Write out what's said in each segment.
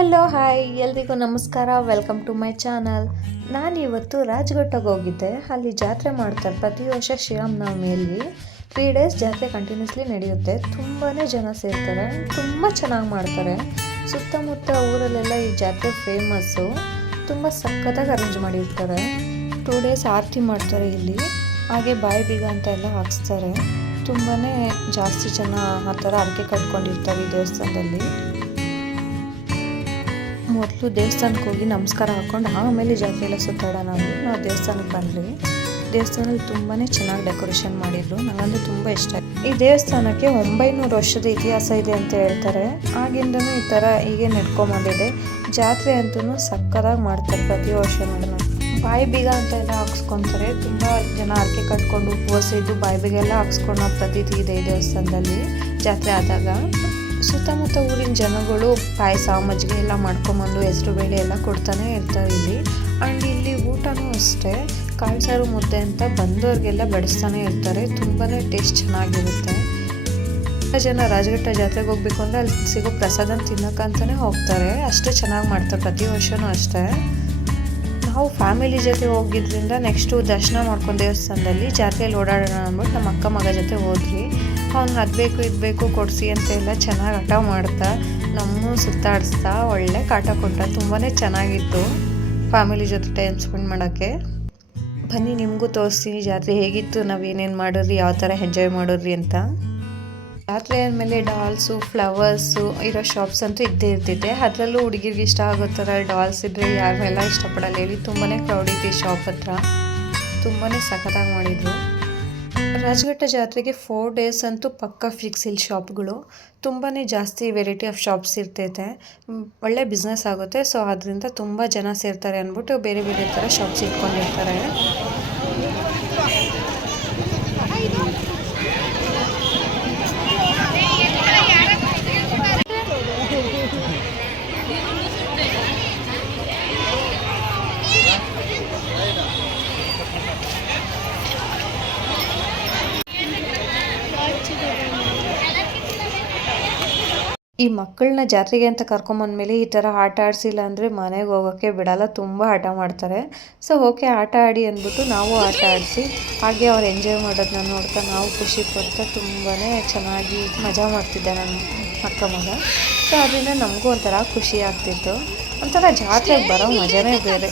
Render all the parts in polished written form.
Hello hi ಎಲ್ರಿಗೂ ನಮಸ್ಕಾರ. Welcome to my channel. ನಾನಿವತ್ತು ರಾಜಘಟ್ಟಗೆ ಹೋಗಿದ್ದೆ. ಅಲ್ಲಿ ಜಾತ್ರೆ ಮಾಡ್ತಾರೆ ಪ್ರತಿ ವರ್ಷ ಶ್ರೀರಾಮನವಮಿಯಲ್ಲಿ 3 ಡೇಸ್ ಜಾತ್ರೆ ಕಂಟಿನ್ಯೂಸ್ಲಿ ನಡೆಯುತ್ತೆ. ತುಂಬಾ ಜನ ಸೇರ್ತಾರೆ, ತುಂಬ ಚೆನ್ನಾಗಿ ಮಾಡ್ತಾರೆ. ಸುತ್ತಮುತ್ತ ಊರಲ್ಲೆಲ್ಲ ಈ ಜಾತ್ರೆ ಫೇಮಸ್ಸು. ತುಂಬ ಸಖತ್ತಾಗಿ ಅರೇಂಜ್ ಮಾಡಿರ್ತಾರೆ. 2 ಡೇಸ್ ಆರತಿ ಮಾಡ್ತಾರೆ ಇಲ್ಲಿ. ಹಾಗೆ ಬಾಯಿ ಬೀಗ ಅಂತ ಎಲ್ಲ ಹಾಕ್ಸ್ತಾರೆ. ತುಂಬಾ ಜಾಸ್ತಿ ಜನ ಆ ಥರ ಹರಕೆ ಕಟ್ಕೊಂಡಿರ್ತಾರೆ ಈ ದೇವಸ್ಥಾನದಲ್ಲಿ. ಮೊದಲು ದೇವಸ್ಥಾನಕ್ಕೆ ಹೋಗಿ ನಮಸ್ಕಾರ ಹಾಕ್ಕೊಂಡು ಆಮೇಲೆ ಜಾತ್ರೆ ಎಲ್ಲ ಸುತ್ತಾಡೋಣ ಅಂದು ನಾವು ದೇವಸ್ಥಾನಕ್ಕೆ ಬಂದ್ವಿ. ದೇವಸ್ಥಾನದಲ್ಲಿ ತುಂಬಾ ಚೆನ್ನಾಗಿ ಡೆಕೋರೇಷನ್ ಮಾಡಿದ್ರು. ನನಗಂತೂ ತುಂಬ ಇಷ್ಟ. ಈ ದೇವಸ್ಥಾನಕ್ಕೆ 900 ವರ್ಷದ ಇತಿಹಾಸ ಇದೆ ಅಂತ ಹೇಳ್ತಾರೆ. ಆಗಿಂದನೂ ಈ ಥರ ಹೀಗೆ ನಡ್ಕೊಂಬಂದಿದೆ. ಜಾತ್ರೆ ಅಂತೂ ಸಕ್ಕತ್ತಾಗಿ ಮಾಡ್ತಾರೆ ಪ್ರತಿ ವರ್ಷ. ನೋಡೋಣ ಬಾಯಿ ಬೀಗ ಅಂತ ಎಲ್ಲ ಹಾಕ್ಸ್ಕೊತಾರೆ. ತುಂಬ ಜನ ಹರಕೆ ಕಟ್ಕೊಂಡು ಉಪವಾಸ ಇದ್ದು ಬಾಯಿ ಬೀಗ ಎಲ್ಲ ಹಾಕ್ಸ್ಕೊಂಡು ಪ್ರತೀತಿ ಇದೆ ಈ ದೇವಸ್ಥಾನದಲ್ಲಿ ಜಾತ್ರೆ ಆದಾಗ. ಸುತ್ತಮುತ್ತ ಊರಿನ ಜನಗಳು ಪಾಯಸ ಮಜ್ಜಿಗೆ ಎಲ್ಲ ಮಾಡ್ಕೊಂಬಂದು ಹೆಸರು ಬೇಳೆ ಎಲ್ಲ ಕೊಡ್ತಾನೆ ಇರ್ತಾರೆ ಇಲ್ಲಿ. ಆ್ಯಂಡ್ ಇಲ್ಲಿ ಊಟನೂ ಅಷ್ಟೇ, ಕಾಳು ಸಾರು ಮುದ್ದೆ ಅಂತ ಬಂದವ್ರಿಗೆಲ್ಲ ಬಡಿಸ್ತಾನೆ ಇರ್ತಾರೆ. ತುಂಬಾ ಟೇಸ್ಟ್ ಚೆನ್ನಾಗಿರುತ್ತೆ. ಜನ ರಾಜಘಟ್ಟ ಜಾತ್ರೆಗೆ ಹೋಗ್ಬೇಕು ಅಂದರೆ ಅಲ್ಲಿ ಸಿಗೋ ಪ್ರಸಾದನ ತಿನ್ನೋಕ್ಕಂತಲೇ ಹೋಗ್ತಾರೆ. ಅಷ್ಟೇ ಚೆನ್ನಾಗಿ ಮಾಡ್ತಾರೆ ಪ್ರತಿ ವರ್ಷವೂ ಅಷ್ಟೇ. ನಾವು ಫ್ಯಾಮಿಲಿ ಜೊತೆ ಹೋಗಿದ್ರಿಂದ ನೆಕ್ಸ್ಟು ದರ್ಶನ ಮಾಡ್ಕೊಂಡು ದೇವಸ್ಥಾನದಲ್ಲಿ ಜಾತ್ರೆಯಲ್ಲಿ ಓಡಾಡೋಣ ಅಂದ್ಬಿಟ್ಟು ನಮ್ಮ ಅಕ್ಕ ಮಗ ಜೊತೆ ಹೋದ್ವಿ. ಅವ್ನು ಅದು ಬೇಕು ಇದು ಬೇಕು ಕೊಡಿಸಿ ಅಂತೆಲ್ಲ ಚೆನ್ನಾಗಿ ಹಠ ಮಾಡ್ತಾ ನಮ್ಮನ್ನು ಸುತ್ತಾಡಿಸ್ತಾ ಒಳ್ಳೆ ಕಾಟ ಕೊಟ್ಟ. ತುಂಬಾ ಚೆನ್ನಾಗಿತ್ತು ಫ್ಯಾಮಿಲಿ ಜೊತೆ ಟೈಮ್ ಸ್ಪೆಂಡ್ ಮಾಡೋಕ್ಕೆ. ಬನ್ನಿ ನಿಮಗೂ ತೋರಿಸ್ತೀನಿ ಜಾತ್ರೆ ಹೇಗಿತ್ತು, ನಾವೇನೇನು ಮಾಡಿದ್ರಿ, ಯಾವ ಥರ ಎಂಜಾಯ್ ಮಾಡಿದ್ರಿ ಅಂತ. ಜಾತ್ರೆ ಆದಮೇಲೆ ಡಾಲ್ಸು ಫ್ಲವರ್ಸು ಇರೋ ಶಾಪ್ಸ್ ಅಂತೂ ಇದ್ದೇ ಇರ್ತಿದೆ. ಅದರಲ್ಲೂ ಹುಡುಗಿರಿಗೆ ಇಷ್ಟ ಆಗೋ ಥರ ಡಾಲ್ಸ್ ಇದ್ದರೆ ಯಾರನ್ನೆಲ್ಲ ಇಷ್ಟಪಡಲ್ಲ ಹೇಳಿ. ತುಂಬಾ ಕ್ರೌಡ್ ಇತ್ತು ಶಾಪ್ ಹತ್ರ. ತುಂಬಾ ಸಖತ್ತಾಗಿ ಮಾಡಿದರು. ರಾಜಘಟ್ಟ ಜಾತ್ರೆಗೆ 4 ಡೇಸ್ ಅಂತೂ ಪಕ್ಕ ಫಿಕ್ಸ್ ಇಲ್ಲಿ ಶಾಪ್ಗಳು. ತುಂಬಾ ಜಾಸ್ತಿ ವೆರೈಟಿ ಆಫ್ ಶಾಪ್ಸ್ ಇರ್ತೈತೆ. ಒಳ್ಳೆ ಬಿಸ್ನೆಸ್ ಆಗುತ್ತೆ. ಸೊ ಅದರಿಂದ ತುಂಬ ಜನ ಸೇರ್ತಾರೆ ಅಂದ್ಬಿಟ್ಟು ಬೇರೆ ಬೇರೆ ಥರ ಶಾಪ್ಸ್ ಇಟ್ಕೊಂಡಿರ್ತಾರೆ. ಈ ಮಕ್ಕಳನ್ನ ಜಾತ್ರೆಗೆ ಅಂತ ಕರ್ಕೊಂಬಂದ್ಮೇಲೆ ಈ ಥರ ಆಟ ಆಡಿಸಿಲ್ಲ ಅಂದರೆ ಮನೆಗೆ ಹೋಗೋಕ್ಕೆ ಬಿಡಲ್ಲ. ತುಂಬ ಆಟ ಮಾಡ್ತಾರೆ. ಸೊ ಓಕೆ ಆಟ ಆಡಿ ಅಂದ್ಬಿಟ್ಟು ನಾವು ಆಟ ಆಡಿಸಿ ಹಾಗೆ ಅವ್ರು ಎಂಜಾಯ್ ಮಾಡೋದನ್ನ ನೋಡ್ತಾ ನಾವು ಖುಷಿ ಪಡ್ತಾ ತುಂಬಾ ಚೆನ್ನಾಗಿ ಮಜಾ ಮಾಡ್ತಿದ್ದೆ ನನ್ನ ಅಕ್ಕ ಮಗ. ಸೊ ಅದರಿಂದ ನಮಗೂ ಒಂಥರ ಖುಷಿ ಆಗ್ತಿತ್ತು. ಒಂಥರ ಜಾತ್ರೆಗೆ ಬರೋ ಮಜಾನೇ ಬೇರೆ.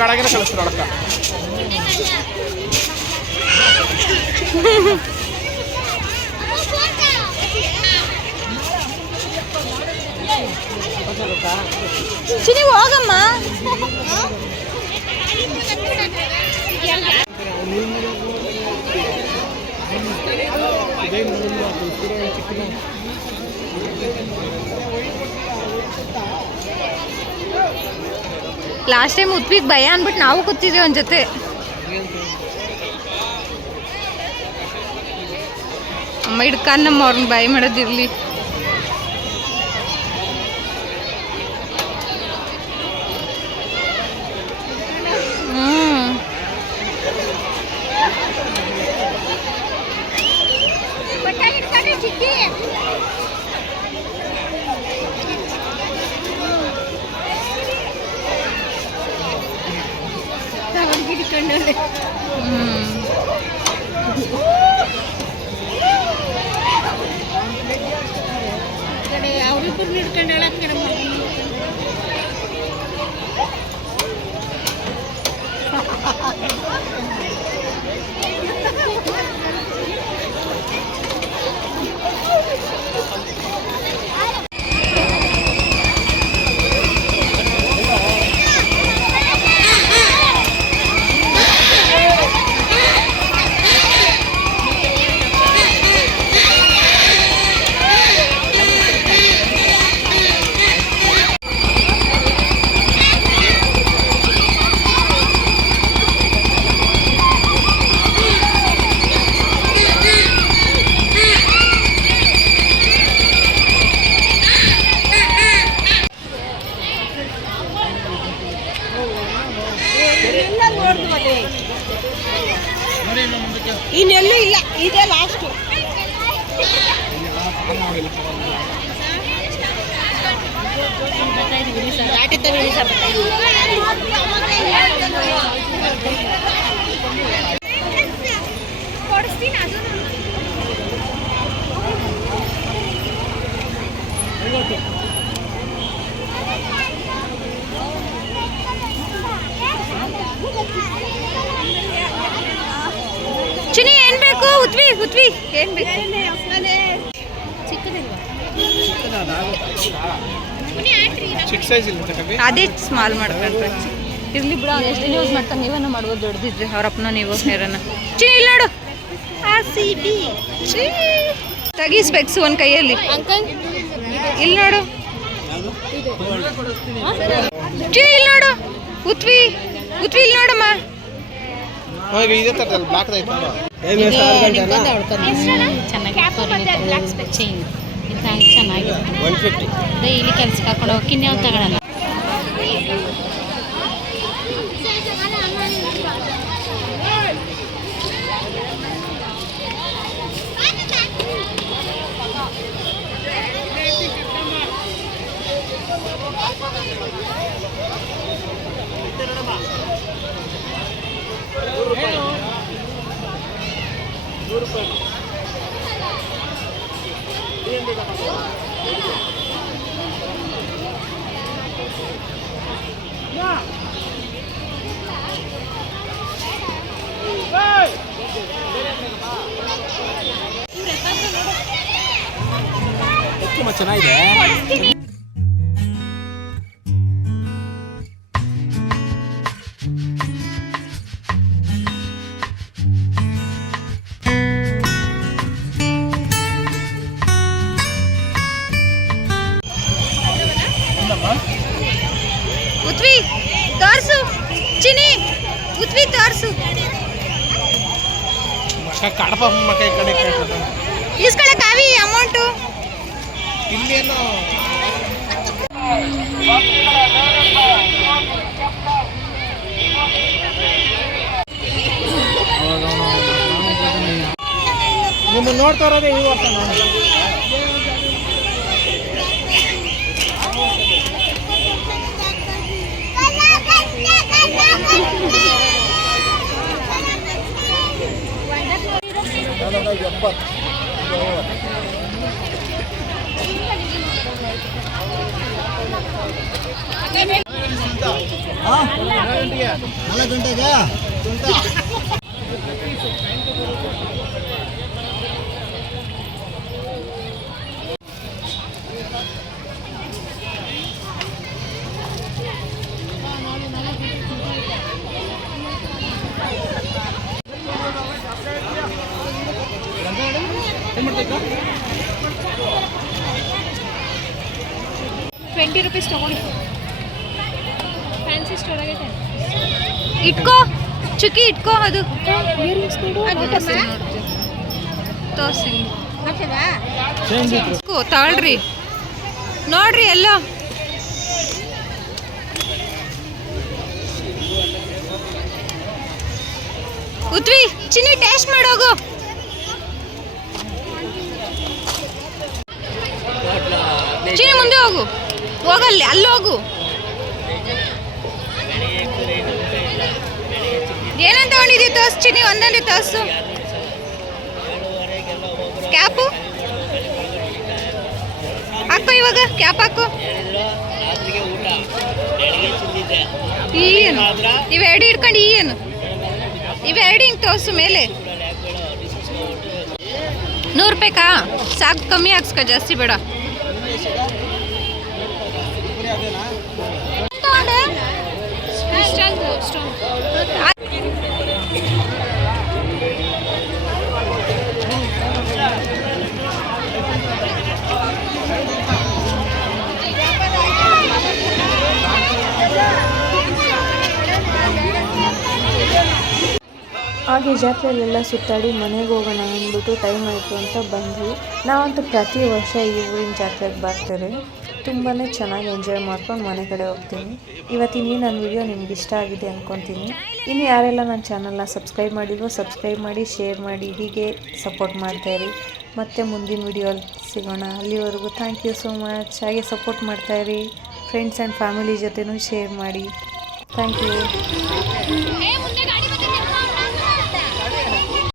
ಗಾಡಾಗಿನ ಕಳಿಸ್ತಾರೆ ಅಳಕ ಚಿನಿ ಹೋಗಮ್ಮ. ಲಾಸ್ಟ್ ಟೈಮ್ ಉತ್ಪಿಗೆ ಭಯ ಅಂದ್ಬಿಟ್ಟು ನಾವು ಕೂತಿದ್ವಿ ಒಂದು ಜೊತೆ. ಅಮ್ಮ ಹಿಡ್ಕೊಂಡು ನಮ್ಮ ಅವ್ರನ್ನ ಭಯ ಮಾಡೋದಿರಲಿ. ಇನ್ನೆಲ್ಲೂ ಇಲ್ಲ, ಇದೇ ಲಾಸ್ಟು. ಚಿನಿ ಏನ್ ಬೇಕು? ಉತ್ವಿ ಏನ್ ಬೇಕು? ಅದೇ ಸ್ಮಾಲ್ ಮಾಡ್ಕೊಂಡ್ರೆ ಇರ್ಲಿ ಬಿಡ. ಎಷ್ಟು ಯೂಸ್ ಮಾಡ್ತಾನೆ, ನೀವನ್ನ ಮಾಡ್ಬೋದು ದೊಡ್ಡದಿದ್ರೆ. ಅವ್ರಪ್ಪನ ನೀವು ಯಾರನ್ನ. ಚಿನಿ ಇಲ್ಲಿ ನೋಡು, ತೆಗಿ ಸ್ಪೆಕ್ಸ್ ಒಂದ್ ಕೈಯಲ್ಲಿ. ಇಲ್ಲಿ ನೋಡು ಚಿನಿ, ಇಲ್ಲಿ ನೋಡು. ಉತ್ವಿ ಇಲ್ಲಿ ನೋಡಮ್ಮ. ಚೆನ್ನಾಗಿದೆ. ಡೈಲಿ ಕೆಲ್ಸಕ್ಕೆ ಹಾಕೊಂಡು ಹೋಗಿ ಇನ್ಯಾವ ತಗೊಳ್ಳೋಣ. ಚೆನ್ನಾಗಿದೆ. ಉತ್ವಿ ತೋರ್ಸು ಚಿನಿ, ಉತ್ವಿ ತೋರ್ಸು. ಕಡಪ ಮಕ್ಕ ಈ ಕಡೆ ಇಸ್ಕೊಳಕ್ಕಾವಿ ಅಮೌಂಟು ಇಲ್ಲೇನು ನಿಮ್ಮ ನೋಡ್ತಾ ಇರೋದೇ ಈ ವರ್ಷ ನಾನು. ₹20 ತಗೊಳ್ಳಿ. ಫ್ಯಾನ್ಸಿ ಸ್ಟೋರ್ ಆಗೈತೆ. ಇಟ್ಕೋ ಚುಕ್ಕಿ, ಇಟ್ಕೋ. ಅದು ತೋರಿಸಿ ತಾಳ್ರಿ, ನೋಡ್ರಿ ಎಲ್ಲ. ಉತ್ವಿ ಚಿನ್ನಿ ಟೇಸ್ಟ್ ಮಾಡೋಗು. ಚಿನ್ನಿ ಮುಂದೆ ಹೋಗು, ಹೋಗಲ್ಲಿ ಅಲ್ಲಿ ಹೋಗು. ಏನಂತ ತಗೊಂಡಿದ್ದೀವಿ ತೋರ್ಸು ಚಿನ್ನಿ, ಒಂದೊಂದೇ ತೋರ್ಸು. ಕ್ಯಾಪು ಹಾಕೋ. ಇವಾಗ ಕ್ಯಾಪ್ ಹಾಕು ಏನು ಇವೆರಡು ಹಿಡ್ಕೊಂಡು ಏನು ಇವೆರಡು ಹಿಂಗೆ ತೋರ್ಸು ಮೇಲೆ 100 ರೂಪಾಯಿಕಾ ಸಾಕು ಕಮ್ಮಿ ಹಾಕ್ಸ್ಕ ಜಾಸ್ತಿ ಬೇಡ ಹಾಗೆ ಜಾತ್ರೆಯಲ್ಲೆಲ್ಲ ಸುತ್ತಾಡಿ ಮನೆಗೆ ಹೋಗೋಣ ಅಂದ್ಬಿಟ್ಟು ಟೈಮ್ ಆಯಿತು ಅಂತ ಬಂದ್ವಿ. ನಾವಂತೂ ಪ್ರತಿ ವರ್ಷ ಈ ಊರಿನ ಜಾತ್ರೆಗೆ ಬರ್ತಾರೆ. ತುಂಬಾ ಚೆನ್ನಾಗಿ ಎಂಜಾಯ್ ಮಾಡ್ಕೊಂಡು ಮನೆ ಕಡೆ ಹೋಗ್ತೀನಿ. ಇವತ್ತಿನ ನನ್ನ ವಿಡಿಯೋ ನಿಮ್ಗೆ ಇಷ್ಟ ಆಗಿದೆ ಅಂದ್ಕೊತೀನಿ. ಇನ್ನು ಯಾರೆಲ್ಲ ನನ್ನ ಚಾನಲ್ನ ಸಬ್ಸ್ಕ್ರೈಬ್ ಮಾಡಿಲ್ವೋ ಸಬ್ಸ್ಕ್ರೈಬ್ ಮಾಡಿ, ಶೇರ್ ಮಾಡಿ, ಹೀಗೆ ಸಪೋರ್ಟ್ ಮಾಡ್ತಾಯಿರಿ. ಮತ್ತು ಮುಂದಿನ ವಿಡಿಯೋಲ್ಲಿ ಸಿಗೋಣ. ಅಲ್ಲಿವರೆಗೂ ಥ್ಯಾಂಕ್ ಯು ಸೋ ಮಚ್. ಹಾಗೆ ಸಪೋರ್ಟ್ ಮಾಡ್ತಾಯಿರಿ. ಫ್ರೆಂಡ್ಸ್ ಆ್ಯಂಡ್ ಫ್ಯಾಮಿಲಿ ಜೊತೆನೂ ಶೇರ್ ಮಾಡಿ. Thank you.